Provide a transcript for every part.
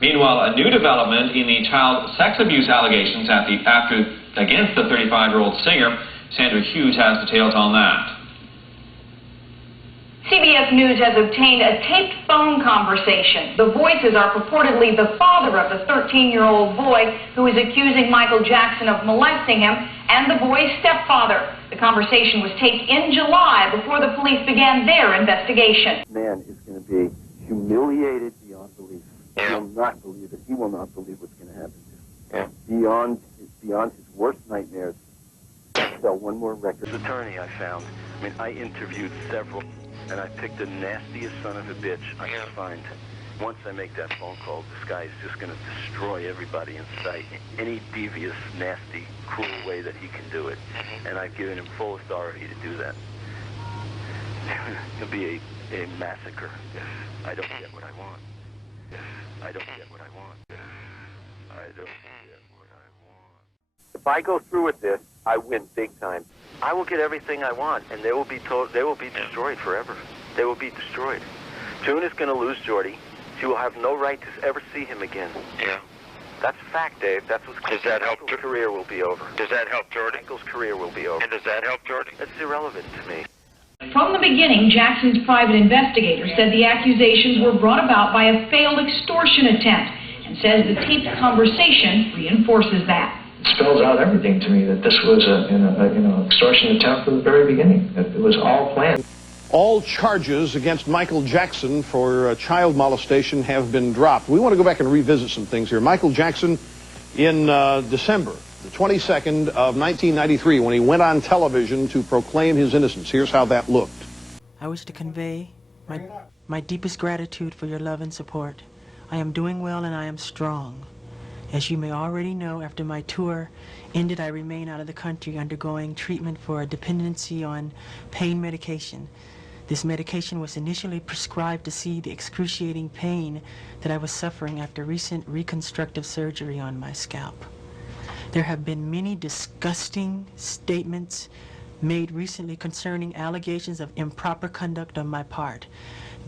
Meanwhile, a new development in the child sex abuse allegations against the 35-year-old singer. Sandra Hughes has details on that. CBS News has obtained a taped phone conversation. The voices are purportedly the father of the 13-year-old boy who is accusing Michael Jackson of molesting him and the boy's stepfather. The conversation was taped in July before the police began their investigation. Man is going to be humiliated beyond belief. He will not believe it. He will not believe what's going to happen to him. Beyond his worst nightmares. Sell one more record. This attorney I found, I interviewed several, and I picked the nastiest son of a bitch I could find. Once I make that phone call, this guy is just going to destroy everybody in sight. Any devious, nasty, cruel way that he can do it. And I've given him full authority to do that. It'll be a massacre if I don't get what I want. I don't get what I want. I don't get what I want. If I go through with this, I win big time. I will get everything I want, and they will be destroyed forever. They will be destroyed. June is going to lose Jordy. She will have no right to ever see him again. Yeah. That's fact, Dave. That's what's going to happen. Michael's career will be over. Does that help Jordy? Michael's career will be over. And does that help Jordy? That's irrelevant to me. From the beginning, Jackson's private investigator said the accusations were brought about by a failed extortion attempt and says the taped conversation reinforces that. It spells out everything to me that this was an extortion attempt from the very beginning, that it was all planned. All charges against Michael Jackson for child molestation have been dropped. We want to go back and revisit some things here. Michael Jackson, in December the 22nd of 1993, when he went on television to proclaim his innocence. Here's how that looked. I wish to convey my deepest gratitude for your love and support. I am doing well and I am strong. As you may already know, after my tour ended, I remain out of the country undergoing treatment for a dependency on pain medication. This medication was initially prescribed to see the excruciating pain that I was suffering after recent reconstructive surgery on my scalp. There have been many disgusting statements made recently concerning allegations of improper conduct on my part.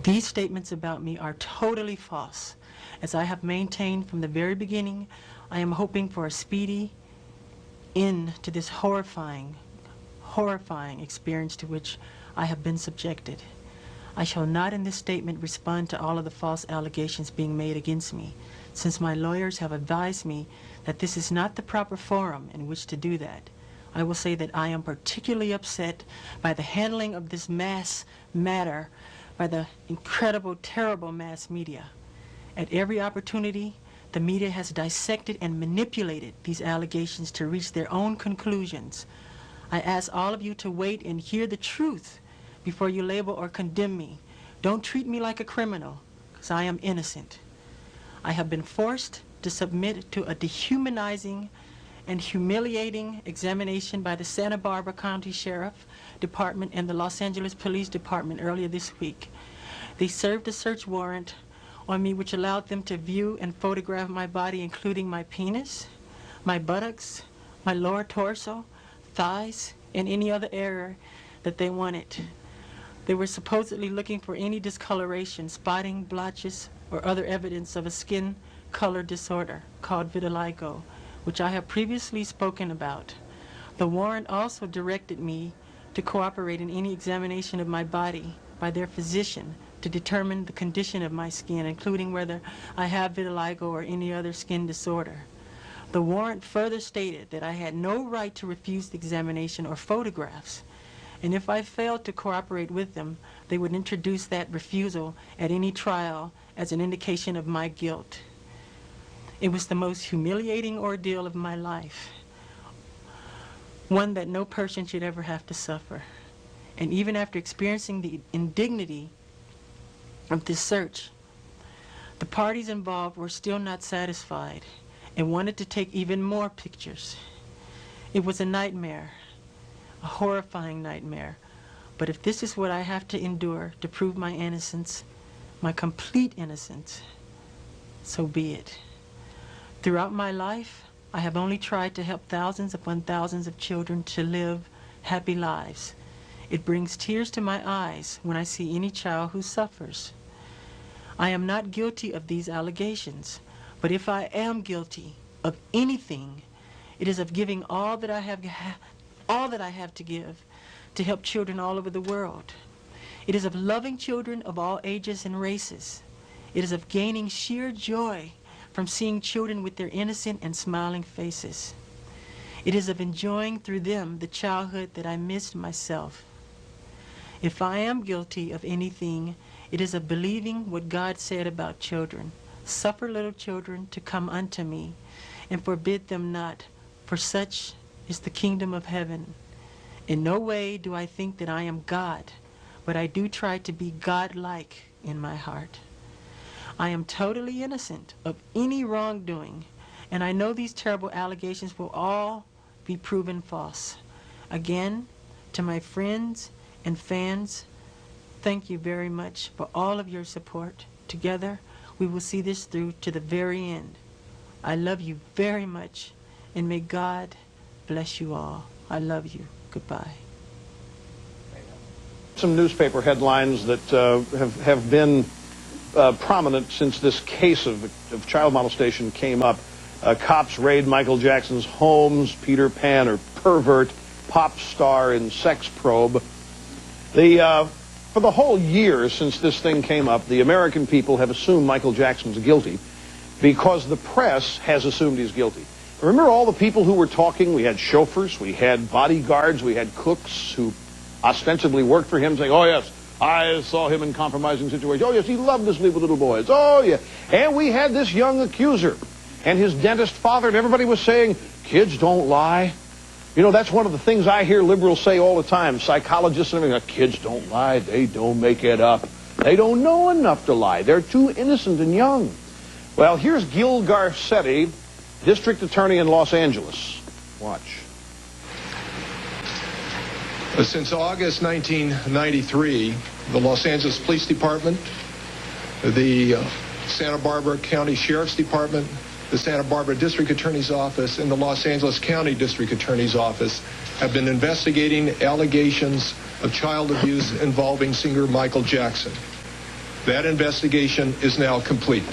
These statements about me are totally false. As I have maintained from the very beginning, I am hoping for a speedy end to this horrifying experience to which I have been subjected. I shall not in this statement respond to all of the false allegations being made against me, since my lawyers have advised me that this is not the proper forum in which to do that. I will say that I am particularly upset by the handling of this mass matter by the incredible, terrible mass media. At every opportunity, the media has dissected and manipulated these allegations to reach their own conclusions. I ask all of you to wait and hear the truth before you label or condemn me. Don't treat me like a criminal, because I am innocent. I have been forced to submit to a dehumanizing and humiliating examination by the Santa Barbara County Sheriff Department and the Los Angeles Police Department earlier this week. They served a search warrant on me which allowed them to view and photograph my body, including my penis, my buttocks, my lower torso, thighs, and any other area that they wanted. They were supposedly looking for any discoloration, spotting, blotches, or other evidence of a skin color disorder called vitiligo, which I have previously spoken about. The warrant also directed me to cooperate in any examination of my body by their physician to determine the condition of my skin, including whether I have vitiligo or any other skin disorder. The warrant further stated that I had no right to refuse the examination or photographs, and if I failed to cooperate with them, they would introduce that refusal at any trial as an indication of my guilt. It was the most humiliating ordeal of my life, one that no person should ever have to suffer. And even after experiencing the indignity of this search, the parties involved were still not satisfied and wanted to take even more pictures. It was a nightmare, a horrifying nightmare. But if this is what I have to endure to prove my innocence, my complete innocence, so be it. Throughout my life, I have only tried to help thousands upon thousands of children to live happy lives. It brings tears to my eyes when I see any child who suffers. I am not guilty of these allegations. But if I am guilty of anything, it is of giving all that I have to give to help children all over the world. It is of loving children of all ages and races. It is of gaining sheer joy from seeing children with their innocent and smiling faces. It is of enjoying through them the childhood that I missed myself. If I am guilty of anything, it is of believing what God said about children. Suffer little children to come unto me, and forbid them not, for such is the kingdom of heaven. In no way do I think that I am God, but I do try to be God-like in my heart. I am totally innocent of any wrongdoing, and I know these terrible allegations will all be proven false. Again, to my friends and fans, thank you very much for all of your support. Together, we will see this through to the very end. I love you very much, and may God bless you all. I love you. Goodbye. Some newspaper headlines that have been prominent since this case of child molestation came up. Cops raid Michael Jackson's homes, Peter Pan or pervert, pop star in sex probe. For the whole year since this thing came up, the American people have assumed Michael Jackson's guilty because the press has assumed he's guilty. Remember all the people who were talking? We had chauffeurs, we had bodyguards, we had cooks who ostensibly worked for him saying, oh yes, I saw him in compromising situations. Oh yes, he loved to sleep with little boys. Oh yeah. And we had this young accuser and his dentist father, and everybody was saying, kids don't lie. You know, that's one of the things I hear liberals say all the time. Psychologists and everything, kids don't lie. They don't make it up. They don't know enough to lie. They're too innocent and young. Well, here's Gil Garcetti, district attorney in Los Angeles. Watch. Since August 1993, the Los Angeles Police Department, the Santa Barbara County Sheriff's Department, the Santa Barbara District Attorney's Office, and the Los Angeles County District Attorney's Office have been investigating allegations of child abuse involving singer Michael Jackson. That investigation is now complete.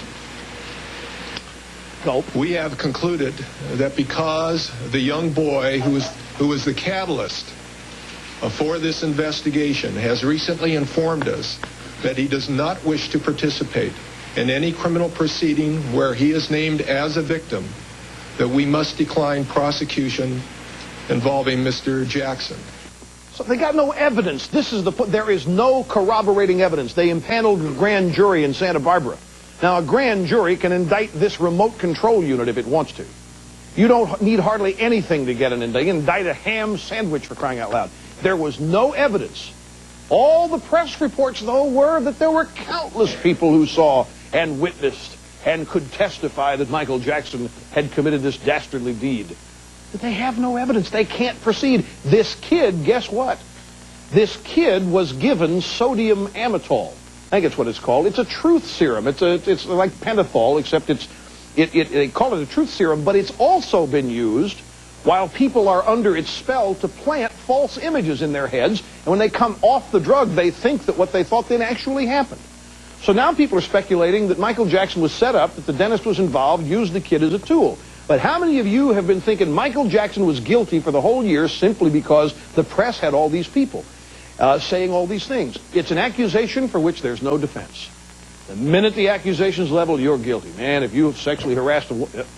We have concluded that because the young boy who was the catalyst for this investigation has recently informed us that he does not wish to participate in any criminal proceeding where he is named as a victim, that we must decline prosecution involving Mr. Jackson. So they got no evidence. This is there is no corroborating evidence. They impaneled a grand jury in Santa Barbara. Now, a grand jury can indict this remote control unit if it wants to. You don't need hardly anything to get an indict. You can indict a ham sandwich, for crying out loud. There was no evidence. All the press reports, though, were that there were countless people who saw and witnessed and could testify that Michael Jackson had committed this dastardly deed. But they have no evidence. They can't proceed. This kid, guess what? This kid was given sodium amytal. I think it's what it's called. It's a truth serum. It's like Pentothal, except they call it a truth serum, but it's also been used while people are under its spell to plant false images in their heads, and when they come off the drug, they think that what they thought then actually happened. So now people are speculating that Michael Jackson was set up, that the dentist was involved, used the kid as a tool. But how many of you have been thinking Michael Jackson was guilty for the whole year simply because the press had all these people saying all these things? It's an accusation for which there's no defense. The minute the accusation's leveled, you're guilty. Man, if you have sexually harassed,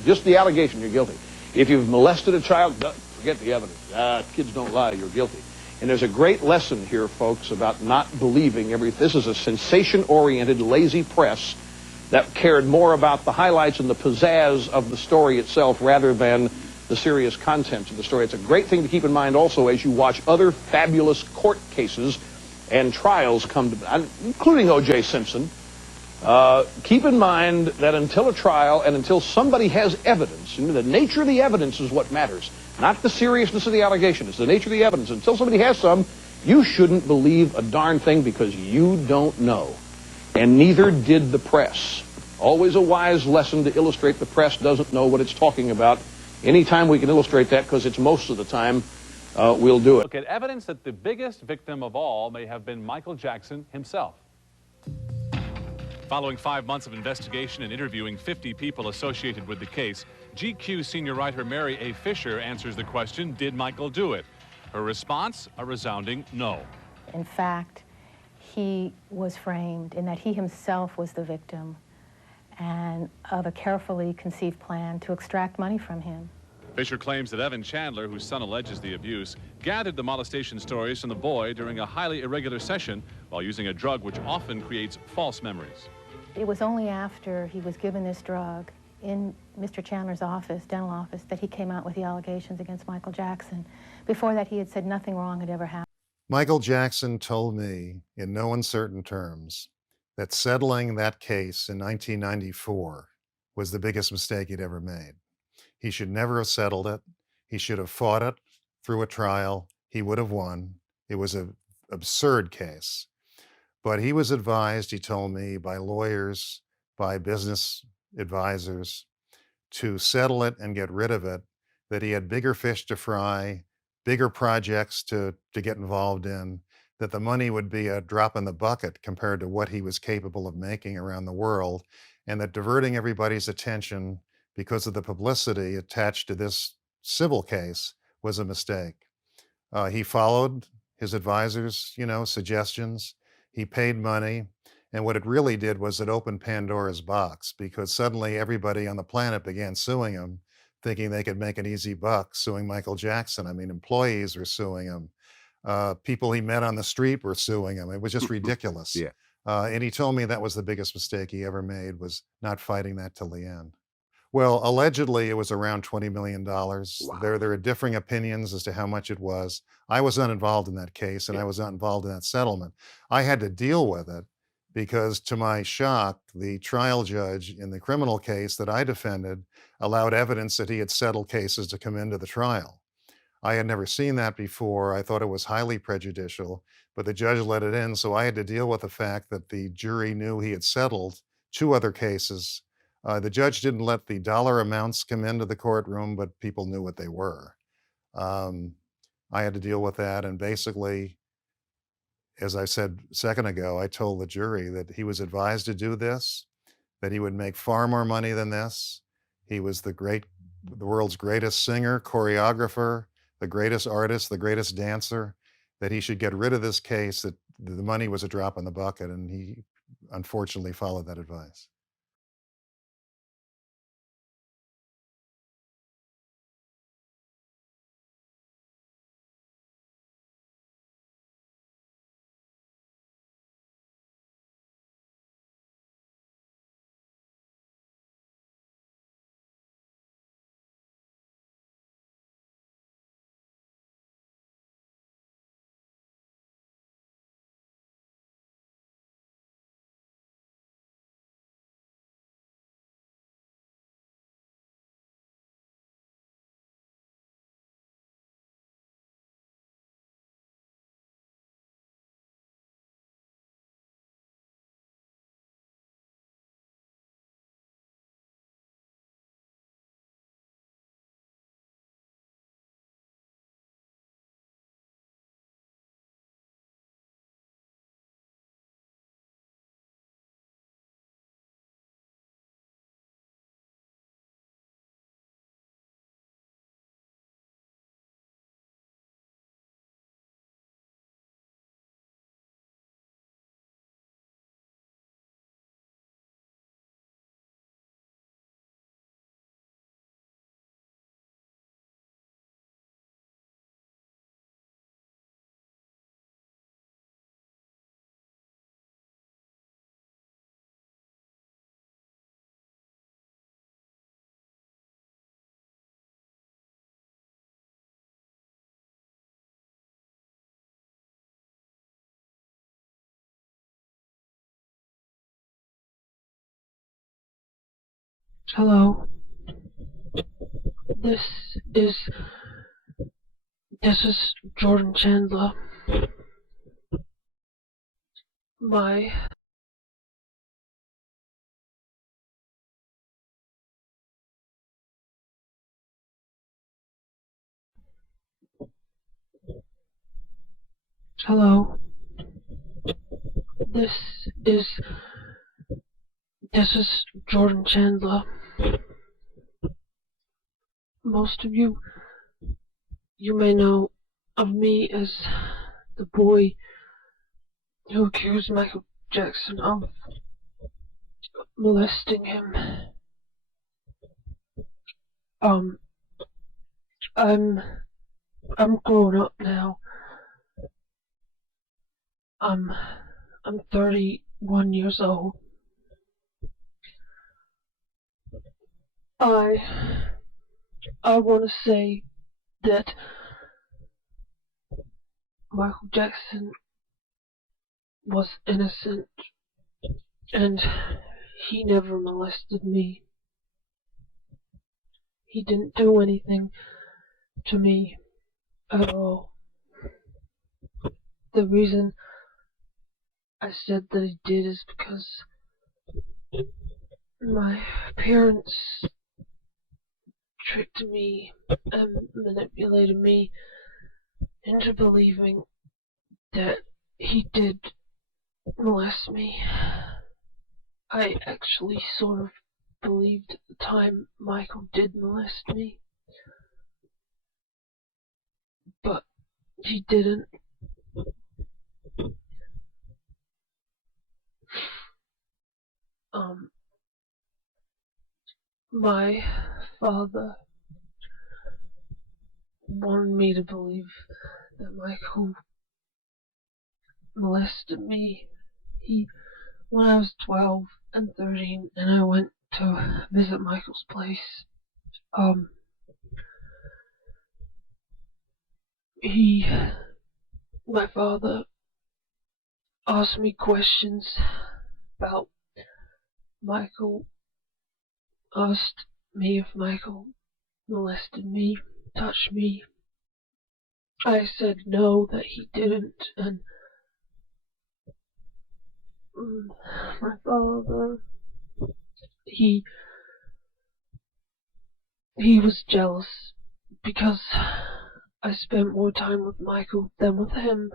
just the allegation, you're guilty. If you've molested a child, forget the evidence. Kids don't lie, you're guilty. And there's a great lesson here, folks, about not believing everything. This is a sensation-oriented, lazy press that cared more about the highlights and the pizzazz of the story itself rather than the serious contents of the story. It's a great thing to keep in mind also as you watch other fabulous court cases and trials come to, including O.J. Simpson. Keep in mind that until a trial and until somebody has evidence, the nature of the evidence is what matters. Not the seriousness of the allegation. It's the nature of the evidence. Until somebody has some, you shouldn't believe a darn thing because you don't know. And neither did the press. Always a wise lesson to illustrate the press doesn't know what it's talking about. Anytime we can illustrate that, because it's most of the time, we'll do it. Look at evidence that the biggest victim of all may have been Michael Jackson himself. Following 5 months of investigation and interviewing 50 people associated with the case, GQ senior writer Mary A. Fisher answers the question, did Michael do it? Her response, a resounding no. In fact, he was framed in that he himself was the victim and of a carefully conceived plan to extract money from him. Fisher claims that Evan Chandler, whose son alleges the abuse, gathered the molestation stories from the boy during a highly irregular session while using a drug which often creates false memories. It was only after he was given this drug in Mr. Chandler's office, dental office, that he came out with the allegations against Michael Jackson. Before that, he had said nothing wrong had ever happened. Michael Jackson told me in no uncertain terms that settling that case in 1994 was the biggest mistake he'd ever made. He should never have settled it. He should have fought it through a trial. He would have won. It was an absurd case. But he was advised, he told me, by lawyers, by business advisors, to settle it and get rid of it, that he had bigger fish to fry, bigger projects to get involved in, that the money would be a drop in the bucket compared to what he was capable of making around the world, and that diverting everybody's attention because of the publicity attached to this civil case was a mistake. He followed his advisors', suggestions. He paid money. And what it really did was it opened Pandora's box, because suddenly everybody on the planet began suing him, thinking they could make an easy buck suing Michael Jackson. I mean, employees were suing him. People he met on the street were suing him. It was just ridiculous. Yeah. And he told me that was the biggest mistake he ever made, was not fighting that till the end. Well, allegedly, it was around $20 million. Wow. There are differing opinions as to how much it was. I was not involved in that case, and I was not involved in that settlement. I had to deal with it because, to my shock, the trial judge in the criminal case that I defended allowed evidence that he had settled cases to come into the trial. I had never seen that before. I thought it was highly prejudicial, but the judge let it in, so I had to deal with the fact that the jury knew he had settled 2 other cases. The judge didn't let the dollar amounts come into the courtroom, but people knew what they were. I had to deal with that, and basically, as I said a second ago, I told the jury that he was advised to do this, that he would make far more money than this. He was the world's greatest singer, choreographer, the greatest artist, the greatest dancer, that he should get rid of this case, that the money was a drop in the bucket, and he unfortunately followed that advice. Hello. This is Jordan Chandler. Hello. This is This is Jordan Chandler. Most of you may know of me as the boy who accused Michael Jackson of molesting him. I'm grown up now. I'm 31 years old. I want to say that Michael Jackson was innocent and he never molested me. He didn't do anything to me at all. The reason I said that he did is because my parents tricked me and manipulated me into believing that he did molest me. I actually sort of believed at the time Michael did molest me, but he didn't. My father wanted me to believe that Michael molested me. When I was 12 and 13 and I went to visit Michael's place, my father asked me questions about Michael, asked me if Michael molested me, touched me. I said no, that he didn't, and my father, he was jealous because I spent more time with Michael than with him.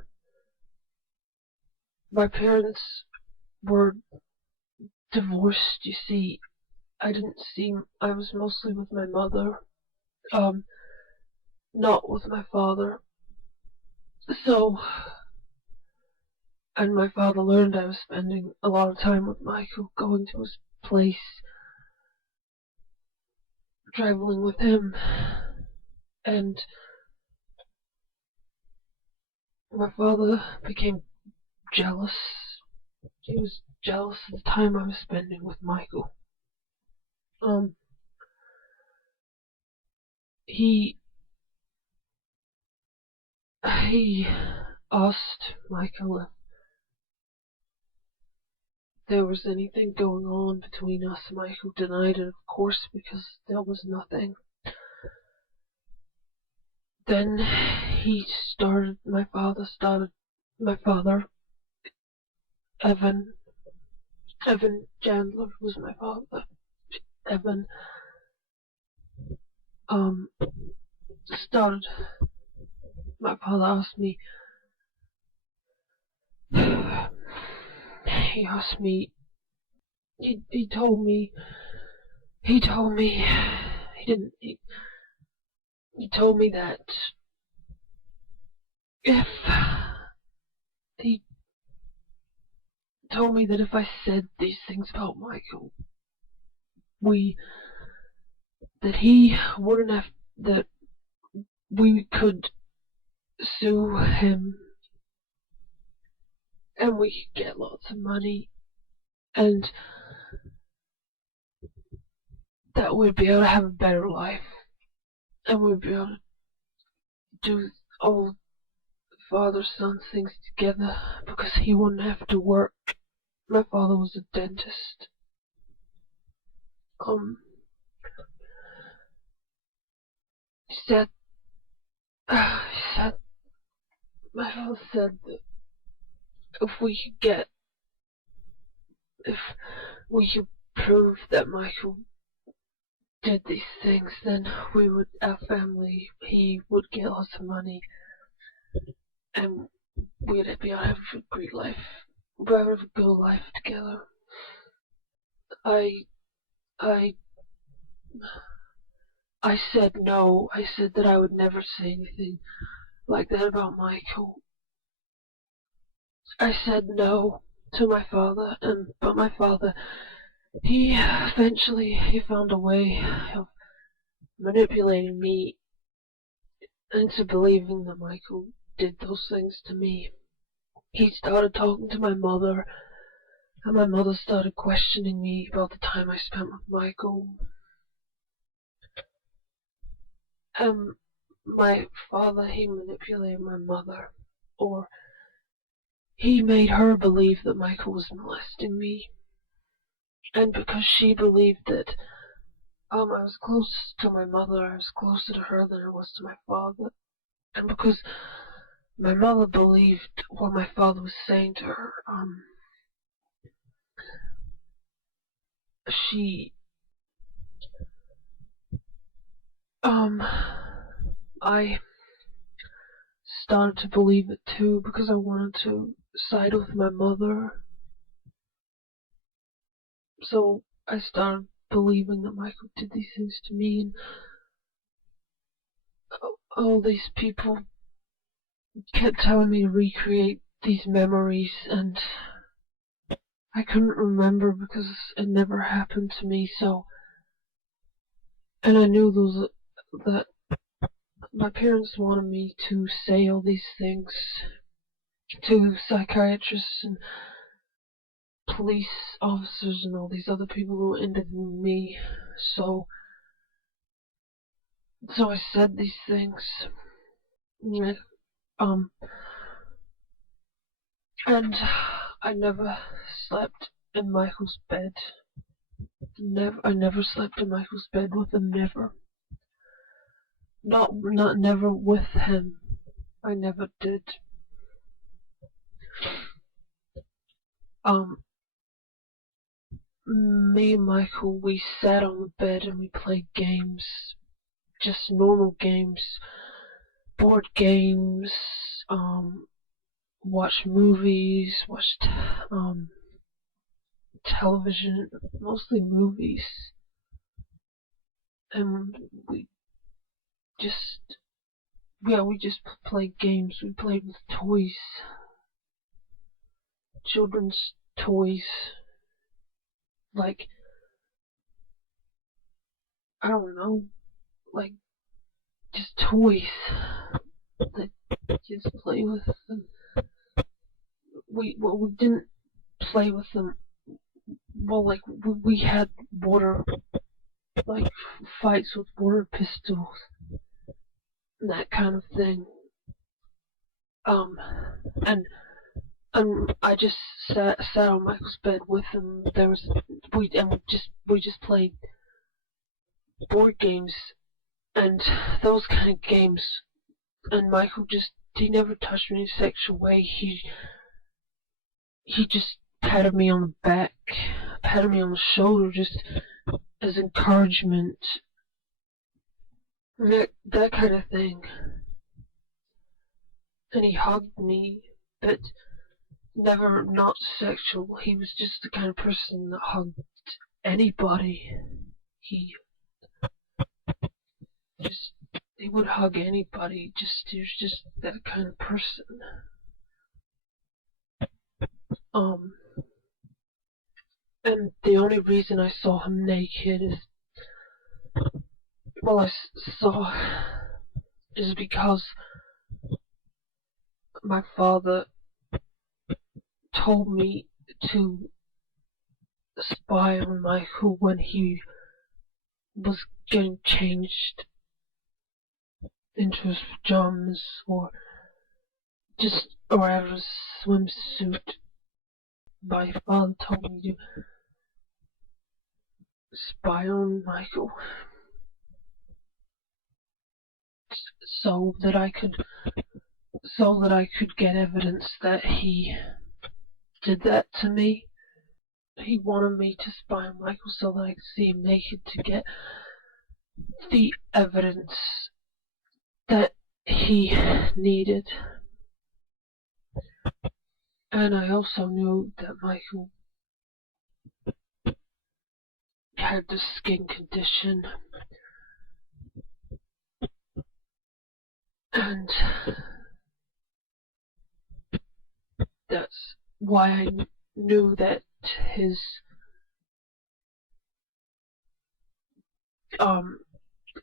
My parents were divorced, you see. I was mostly with my mother, not with my father. So, and my father learned I was spending a lot of time with Michael, going to his place, traveling with him, and my father became jealous. He was jealous of the time I was spending with Michael. He asked Michael if there was anything going on between us. Michael denied it, of course, because there was nothing. Then my father, Evan Chandler was my father. Evan, my father asked me, he told me that if I said these things about Michael, that we could sue him and we could get lots of money, and that we'd be able to have a better life, and we'd be able to do all father-son things together because he wouldn't have to work. My father was a dentist. My father said that if we could prove that Michael did these things, then he would get lots of money, and we'd be able to have a great life. We'd have a good life together. I said no. I said that I would never say anything like that about Michael. I said no to my father, but my father, he eventually found a way of manipulating me into believing that Michael did those things to me. He started talking to my mother, and my mother started questioning me about the time I spent with Michael. My father, he manipulated my mother, or he made her believe that Michael was molesting me. And because she believed that I was close to my mother, I was closer to her than I was to my father. And because my mother believed what my father was saying to her, I started to believe it too, because I wanted to side with my mother. So I started believing that Michael did these things to me, and all these people kept telling me to recreate these memories, and I couldn't remember because it never happened to me. And I knew that my parents wanted me to say all these things to psychiatrists and police officers and all these other people who interviewed me. So I said these things. And I never slept in Michael's bed. I never slept in Michael's bed with him, never. Not never with him. I never did. Me and Michael, we sat on the bed and we played games. Just normal games. Board games, watched movies, watched television, mostly movies. And we just played games. We played with toys, children's toys, like, I don't know, like, just toys that kids play with. And we didn't play with them. Well, like, we had water, like, fights with water pistols, and that kind of thing. And I just sat on Michael's bed with him. We just played board games and those kind of games. And Michael he never touched me in a sexual way. He just patted me on the back, patted me on the shoulder, just as encouragement. That kind of thing. And he hugged me, but never not sexual. He was just the kind of person that hugged anybody. He would hug anybody. He was just that kind of person. And the only reason I saw him naked is because my father told me to spy on Michael when he was getting changed into his pajamas or out of his swimsuit. My father told me to spy on Michael so that I could get evidence that he did that to me. He wanted me to spy on Michael so that I could see him naked, to get the evidence that he needed. And I also knew that Michael had the skin condition, and that's why I knew that his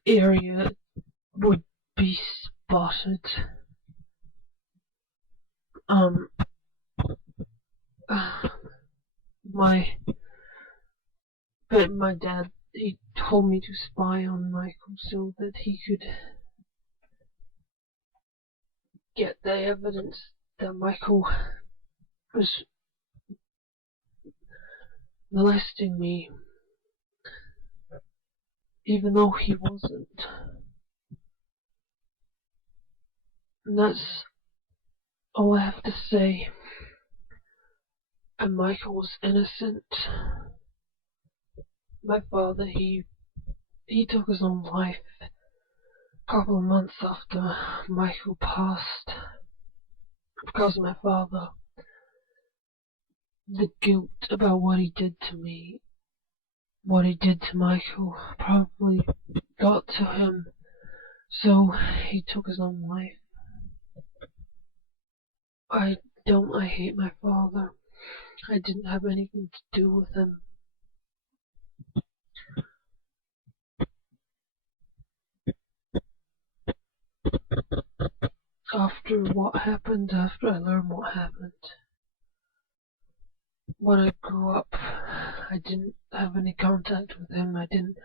area would be spotted. My dad, he told me to spy on Michael so that he could get the evidence that Michael was molesting me, even though he wasn't. And that's all I have to say. And Michael was innocent. My father, he took his own life a couple of months after Michael passed. Because my father, the guilt about what he did to me, what he did to Michael, probably got to him. So he took his own life. I hate my father. I didn't have anything to do with him. After I learned what happened, when I grew up, I didn't have any contact with him. I didn't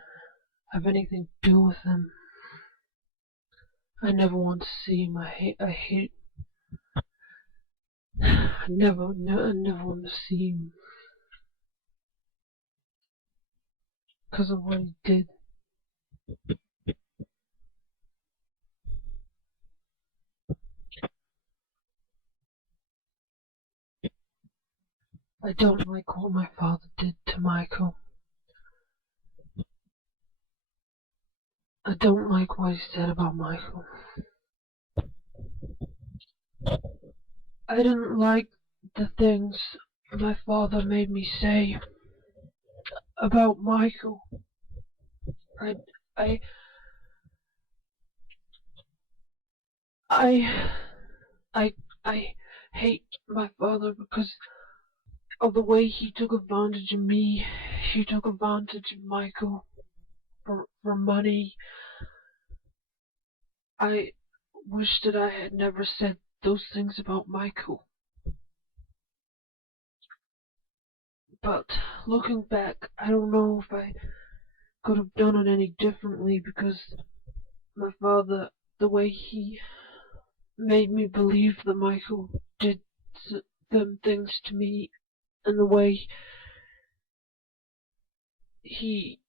have anything to do with him. I never want to see him. I never want to see him because of what he did. I don't like what my father did to Michael. I don't like what he said about Michael. I didn't like the things my father made me say about Michael. I hate my father because of the way he took advantage of me. He took advantage of Michael for money. I wish that I had never said those things about Michael. But looking back, I don't know if I could have done it any differently because my father, the way he made me believe that Michael did them things to me, and the way he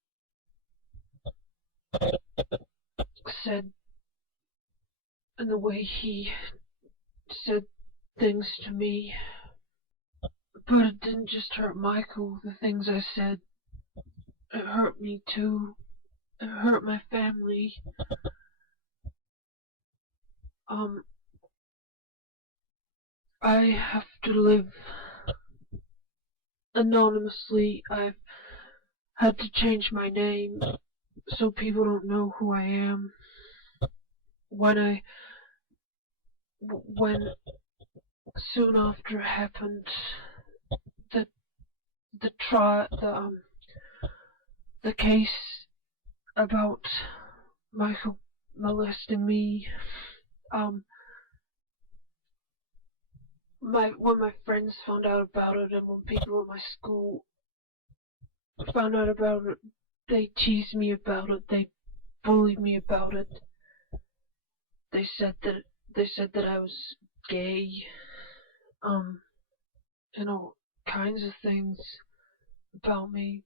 said things to me. But it didn't just hurt Michael, the things I said. It hurt me too. It hurt my family. I have to live anonymously. I've had to change my name so people don't know who I am. When soon after it happened, the case about Michael molesting me, when my friends found out about it, and when people at my school found out about it, they teased me about it, they bullied me about it. They said that I was gay, and all kinds of things about me.